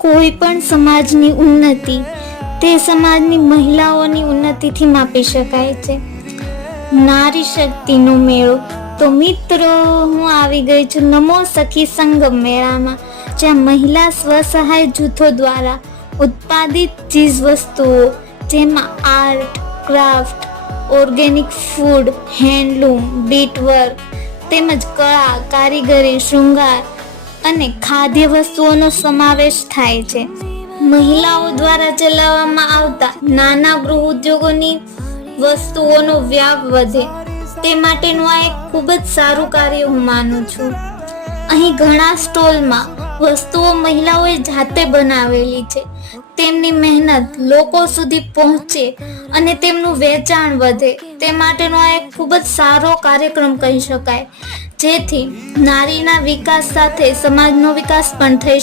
કોઈ પણ સમાજની ઉન્નતિ તે સમાજની મહિલાઓની ઉન્નતિથી માપી શકાય છે. નારી શક્તિનો મેળો. તો મિત્રો, હું આવી ગઈ છું નમો સખી સંગમ મેળામાં, જ્યાં મહિલા સ્વસહાય જૂથો દ્વારા ઉત્પાદિત ચીજ વસ્તુઓ જેમાં art, craft, organic food, handloom, bit work તેમજ કળા, કારીગરી, શૃંગાર અને ખાદ્ય વસ્તુઓનો સમાવેશ થાય છે. મહિલાઓ દ્વારા ચલાવવામાં આવતા નાના ગૃહ ઉદ્યોગોની વસ્તુઓનો વ્યાપ વધે તે માટેનું આ એક ખૂબ જ સારું કાર્ય હું માનું છું. અહીં ઘણા સ્ટોલમાં વસ્તુઓ મહિલાઓએ જાતે બનાવેલી છે. તેમની મહેનત લોકો સુધી પહોંચે અને તેમનું વેચાણ વધે તે માટેનો આ એક ખૂબ જ સારો કાર્યક્રમ કહી શકાય, જેથી નારીના વિકાસ સાથે સમાજનો વિકાસ પણ થઈ શકે.